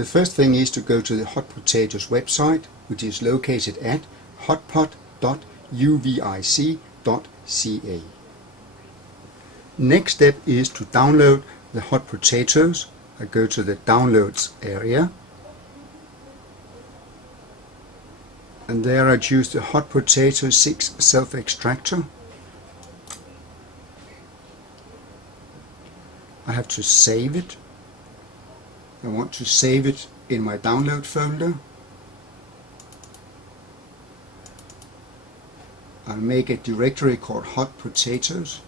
The first thing is to go to the Hot Potatoes website, which is located at hotpot.uvic.ca. Next step is to download the Hot Potatoes. I go to the Downloads area, and there I choose the Hot Potato 6 self-extractor. I have to save it. I want to save it in my download folder. I'll make a directory called Hot Potatoes.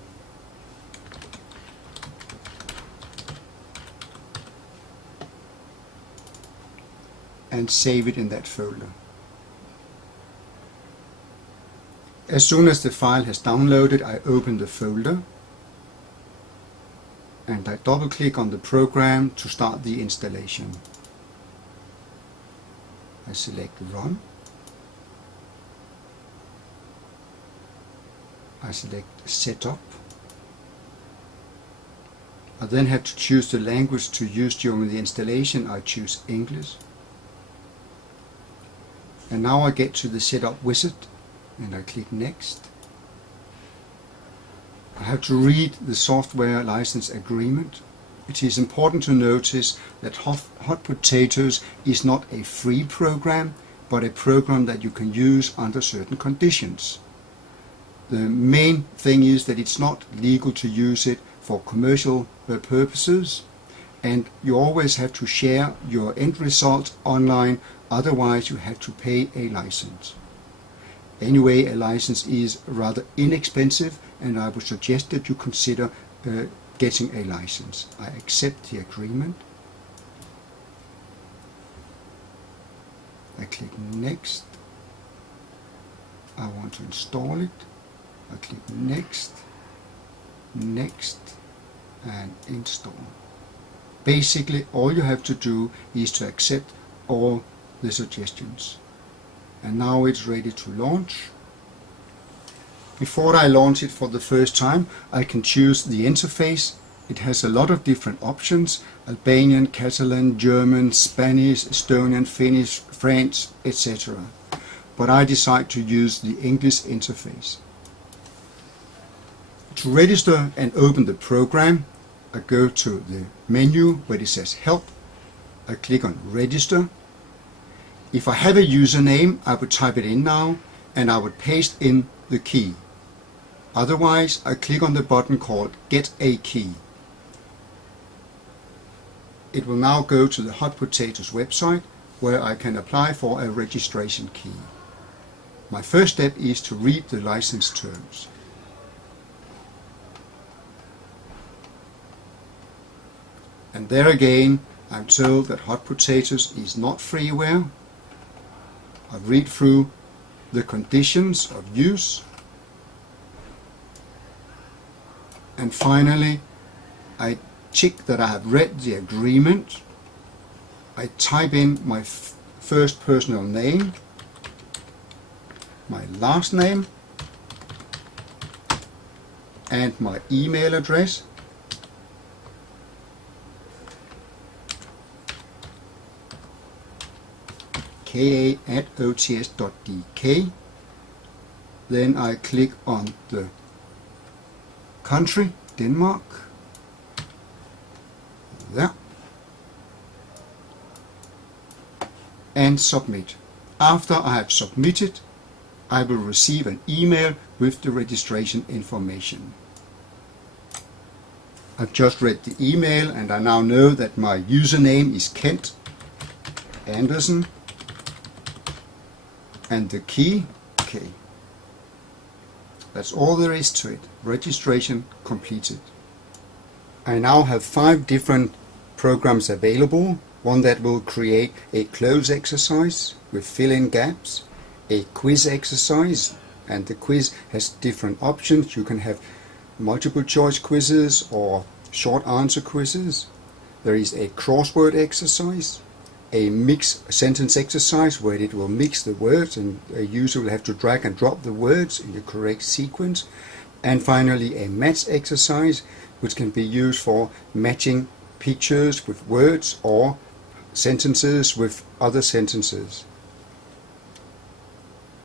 And save it in that folder. As soon as the file has downloaded, I open the folder and I double click on the program to start the installation. I select Run. I select Setup. I then have to choose the language to use during the installation. I choose English. And now I get to the Setup wizard and I click Next. I have to read the software license agreement. It is important to notice that Hot Potatoes is not a free program, but a program that you can use under certain conditions. The main thing is that it's not legal to use it for commercial purposes, and you always have to share your end results online, otherwise you have to pay a license. Anyway, a license is rather inexpensive, and I would suggest that you consider getting a license. I accept the agreement. I click Next. I want to install it. I click Next, Next, and Install. Basically, all you have to do is to accept all the suggestions. And now it's ready to launch. Before I launch it for the first time, I can choose the interface. It has a lot of different options: Albanian, Catalan, German, Spanish, Estonian, Finnish, French, etc. But I decide to use the English interface. To register and open the program, I go to the menu where it says Help. I click on Register. If I have a username, I would type it in now and I would paste in the key. Otherwise, I click on the button called Get a Key. It will now go to the Hot Potatoes website where I can apply for a registration key. My first step is to read the license terms. And there again, I'm told that Hot Potatoes is not freeware. I read through the conditions of use. And finally, I check that I have read the agreement. I type in my first personal name, my last name, and my email address. ka@ots.dk. Then I click on the country, Denmark. There. And submit. After I have submitted, I will receive an email with the registration information. I've just read the email and I now know that my username is Kent Andersen and the key K. That's all there is to it. Registration completed. I now have 5 different programs available. One that will create a close exercise with fill-in gaps, a quiz exercise, and the quiz has different options. You can have multiple choice quizzes or short answer quizzes. There is a crossword exercise, a mix sentence exercise where it will mix the words and a user will have to drag and drop the words in the correct sequence. And finally a match exercise which can be used for matching pictures with words or sentences with other sentences.